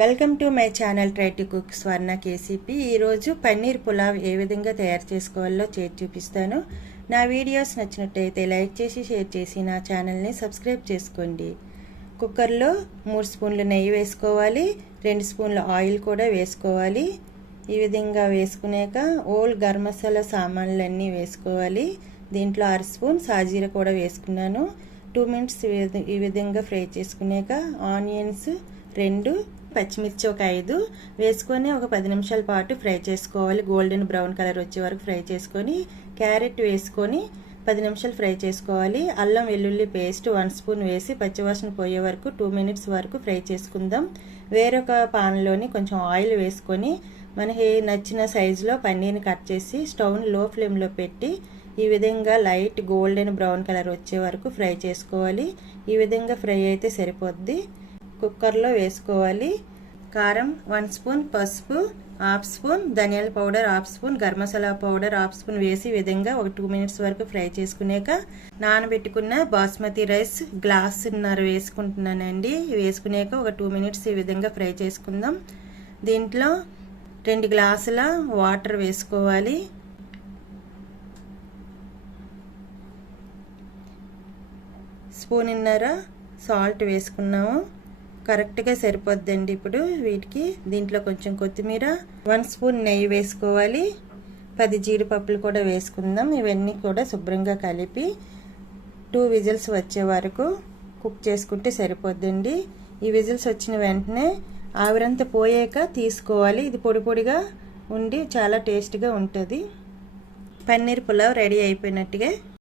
Welcome to my channel try to cook Swarna KCP. ఈరోజు పన్నీర్ పులావ్ ఏ విధంగా తయారు చేసుకోవాలో చేసి చూపిస్తాను. నా వీడియోస్ నచ్చినట్టయితే లైక్ చేసి షేర్ చేసి నా ఛానల్ని సబ్స్క్రైబ్ చేసుకోండి. కుక్కర్లో 3 స్పూన్లు నెయ్యి వేసుకోవాలి, 2 స్పూన్ల ఆయిల్ కూడా వేసుకోవాలి. ఈ విధంగా వేసుకున్నాక ఓల్ గరం మసాలా సామాన్లన్నీ వేసుకోవాలి. దీంట్లో 1/2 స్పూన్ సాజీర కూడా వేసుకున్నాను. 2 మినిట్స్ ఈ విధంగా ఫ్రై చేసుకున్నాక ఆనియన్స్ 2, పచ్చిమిర్చి ఒక 5 వేసుకొని ఒక 10 నిమిషాల పాటు ఫ్రై చేసుకోవాలి. గోల్డెన్ బ్రౌన్ కలర్ వచ్చే వరకు ఫ్రై చేసుకొని క్యారెట్ వేసుకొని 10 నిమిషాలు ఫ్రై చేసుకోవాలి. అల్లం వెల్లుల్లి పేస్ట్ 1 స్పూన్ వేసి పచ్చివాసన పోయే వరకు 2 మినిట్స్ వరకు ఫ్రై చేసుకుందాం. వేరొక పాన్లోని కొంచెం ఆయిల్ వేసుకొని మనకి నచ్చిన సైజులో పన్నీర్ని కట్ చేసి స్టవ్ని లో ఫ్లేమ్లో పెట్టి ఈ విధంగా లైట్ గోల్డెన్ బ్రౌన్ కలర్ వచ్చే వరకు ఫ్రై చేసుకోవాలి. ఈ విధంగా ఫ్రై అయితే సరిపోద్ది. కుక్కర్లో వేసుకోవాలి. కారం 1 స్పూన్, పసుపు 1/2 స్పూన్, ధనియాల powder 1/2 spoon, garam masala powder 1/2 spoon వేసి ఈ విధంగా ఒక 2 మినిట్స్ వరకు ఫ్రై చేసుకున్నాక నానబెట్టుకున్న బాస్మతి రైస్ గ్లాసున్నర వేసుకుంటున్నానండి. వేసుకున్నాక ఒక 2 మినిట్స్ ఈ విధంగా ఫ్రై చేసుకుందాం. దీంట్లో 2 గ్లాసుల వాటర్ వేసుకోవాలి. స్పూన్నర సాల్ట్ వేసుకున్నాము. కరెక్ట్గా సరిపోద్దండి. ఇప్పుడు వీటికి దీంట్లో కొంచెం కొత్తిమీర, 1 స్పూన్ నెయ్యి వేసుకోవాలి. 10 జీడిపప్పులు కూడా వేసుకుందాం. ఇవన్నీ కూడా శుభ్రంగా కలిపి 2 విజిల్స్ వచ్చే వరకు కుక్ చేసుకుంటే సరిపోద్దండి. ఈ విజిల్స్ వచ్చిన వెంటనే ఆవిరంతా పోయాక తీసుకోవాలి. ఇది పొడి పొడిగా ఉండి చాలా టేస్ట్గా ఉంటుంది. పన్నీర్ పులావ్ రెడీ అయిపోయినట్టుగా.